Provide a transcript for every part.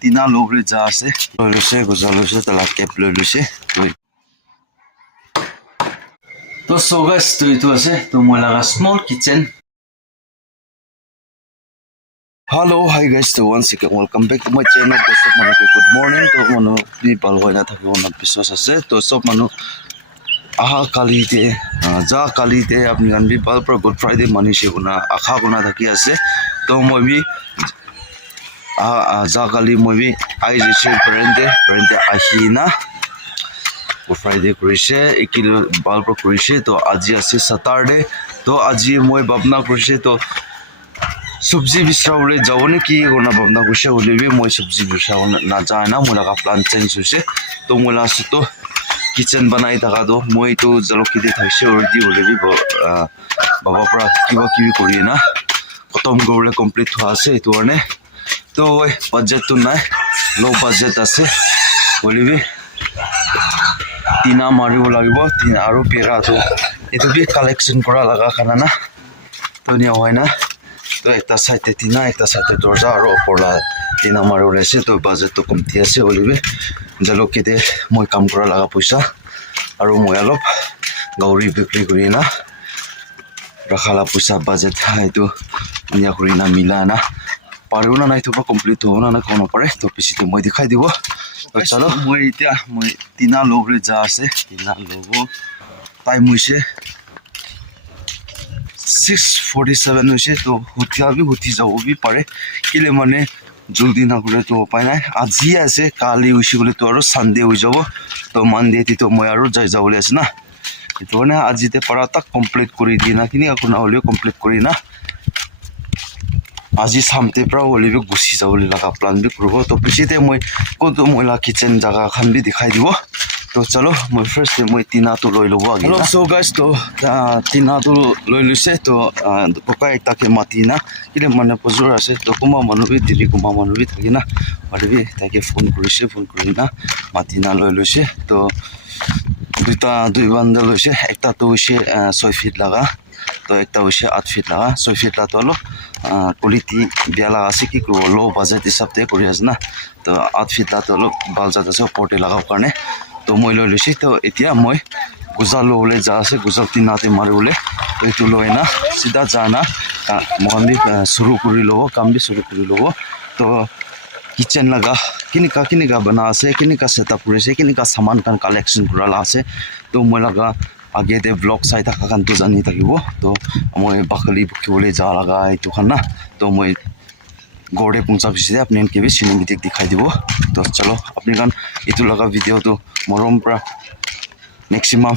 tina logre ja ase loise gujaloise tala cap loise to so guys to itu ase to mola small kitchen. Hello, hi guys, so once again welcome back to my channel. To sob manu good morning to manu bi balhoi na thaki ona bisos ase to sob manu aha kali te ja kali te apni kan bi bal pro good friday mani she guna akha guna thaki ase to moi bi ja kali moi bi ai je she brande ahina good friday kurise ekil bal pro kurise to aji ase saturday to aji moi babna kurise to subji bisraule jawone ki gona babna kurise holebi moi subji bisraule na jana mola ka plan change hoise to mola suto kitchen banai thaka do moi to jaloki de thaise already holebi baba pra kiba kori na khatam gorle complete ho ase etu ane to budget to nai low budget ase holebi tina maribo lagibo tina aru pera to etu bi collection kora laga kana na to ni hoina to ekta side tina ekta side dorja aru opor tina maru lese to budget to komti ase holebi jaloki de moi kam kora laga paisa aru moi alop gauri bikri kurina rakhala paisa budget etu nia kurina milana paruna nai to complete hona na kono pare to pisi to moi dikhai dibo chalo moi itia moi tina logre ja ase tina logo time hoise 6:47 hoise to hutia bi huti jabo bi pare kile mane joldi na kore to pai nai aji ase kali hoise bole to aru sunday hoi jabo to monday ti to moi aru jai jabole ase na to na aji te para tak complete kori dina kini akuna hole complete kori na আজি সামতে প্রা হলিবি গুছি যাবলে লাগা plan B করব তো পিছিতে মই কোন ময়লা কিচেন জায়গা খান বি দেখাই দিব তো চলো মই ফার্স্ট মই টিনা তো লই লব আগে হ্যালো সো গাইস তো টিনা তো লই লইছে তো পকা একটাকে মাতি না কিলে মানে পজুর আছে তো কুমা মানুবি দিলি কুমা মানুবি থাকি না পারবি তাকে ফোন করি না মাতি না লই লইছে তো দুই বান্ডেল লইছে একটা তো হইছে 6 ফিট লাগা তো একটা হইছে 8 ফিট লাগা 6 ফিট লা তো হলো quality biala ase ki ko low budget hisab te kori ase na to 8 feet la to lo baljat ase porte lagao karne to moi loi loisi to etia moi gujal lole ja ase gujal tinate marule to etu loina sida jana mohandi shuru kori lobo kam bi shuru kori lobo to kitchen laga kinika bana ase kinika setup kori ase kinika saman kan collection kora la ase to moi laga आगे दे blog side तक कान तो जानी तकिबो तो মই बाखली बुखिबले जा लगा इतु खाना तो মই गोड़े पुंचा बिसे अपने के भी सिनेमेटिक दिखाई दिबो तो चलो अपने कान इतु लगा वीडियो तो मरम प्रा मैक्सिमम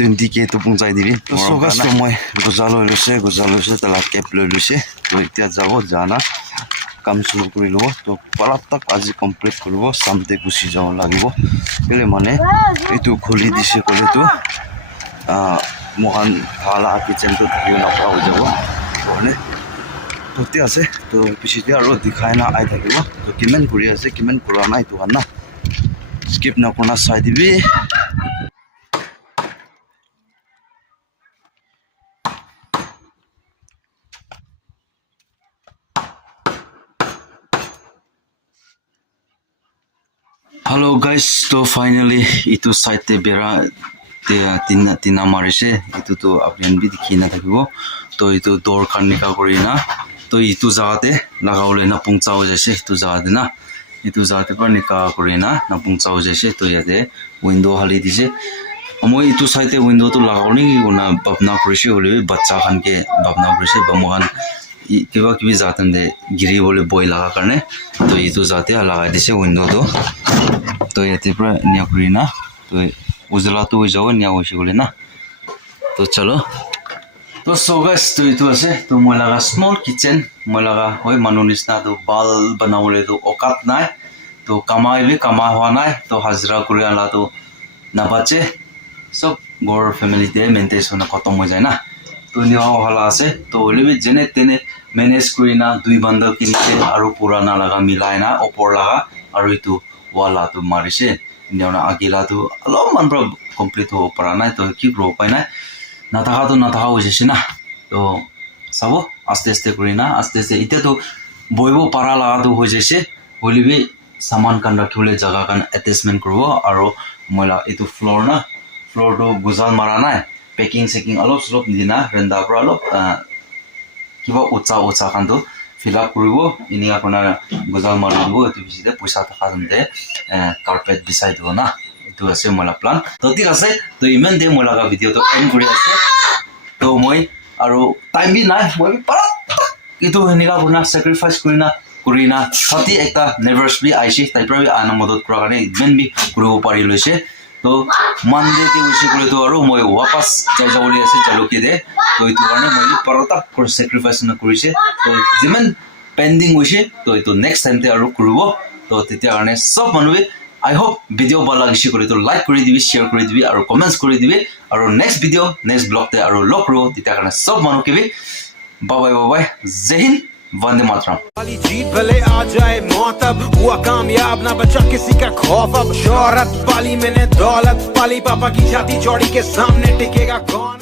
20k तो पुंचाई दिबी तो सोगास तो মই गुजालो लसे तला कैप लसे तो इत्या जाबो जाना काम शुरू কৰি লব তো পালাত তক আজি কমপ্লিট কৰিব সামতে গুছি যাও লাগিব কেলে মানে এটো খুলি দিছে কলে তো मोहन हाला किचन तो थी ना हो जाबो ओने तोते आसे तो पिछते आरो दिखाय ना आइ থাকিব तो किमेन करि आसे किमेन करा नाइ तो ना स्किप ना कोना साइड बि हेलो गाइस तो फाइनली इतो साइड ते बेरा tina marise itu to apni bi dikhina thakibo to itu door khan nika korina to itu jagate lagaule na pungchao jaise itu jagate na itu jagate par nika korina na pungchao jaise to yate window hali dise moi itu side window to lagauni una babna korise hole bachcha khan ke babna korise bamohan kiba jatan de giri bole boy laga karne to itu jate lagai dise window to yate par nia korina to उजला तो जाओ न्या होइसे बोले ना तो चलो तो सो गाइस तो इतो আছে तो মই লাগা स्मॉल किचन মই লাগা হয় মানু নিসনা তো বাল বানাবলে তো অকাত নাই তো কামা হওয়া নাই তো হাজরা করে আলা তো না বাঁচে সব গোর ফ্যামিলিতে মেইনটেইন খতম হয়ে যায় না তো নিয়া হলা আছে তো হলিবি জেনে তেনে ম্যানেজ করি না দুই বান্ডল কিনতে আর পুরানা লাগা মিলাই না ওপর লাগা আর ইতো ওয়ালা তো মারিছে নিয়া আগিলা তো অলপ মান কমপ্লিট হব পারা নাই তো কি গ্রো পাই নাই না থাকা হয়েছে না তো চাব আস্তে আস্তে করি না আস্তে আস্তে এতিয়া তো বইব পারা লাগা তো হয়ে যাইছে হলিবি saman kan rakhibole jaga kan attachment kuribo aro moila etu floor na floor to guzal mara nai packing seking alop slop dina renda pra alop kiba utsa kan to fill up kuribo inia kona guzal mara dibo etu biside paisa thaka jante carpet beside dibo na etu ase moila plan to tik ase to iman de moila ga video to end kuri ase to moi aro time bi nai moi para etu henika kona sacrifice kurina thati ekta nervous bi aishi taipra bi ana modot kura kane iman bi kuribo pari loise to Monday te usi kule to aro moi wapas jai jawli ase jaloki de to itu kane moi parata for sacrifice na kurise to jiman pending uise to itu next time te aro kuribo to tetia kane sob manube I hope video bala gishi kore to like kori dibi share kori dibi aro comments kori dibi aro next video next blog te aro lok ro tetia kane sob manu ke bi bye bye jai hind Vande Mataram वाली जीत भले आ जाए मौत अब हुआ कामयाब ना बचा किसी का खौफ अब शोहरत पाली मैंने दौलत पाली पापा की छाती चौड़ी के सामने टिकेगा कौन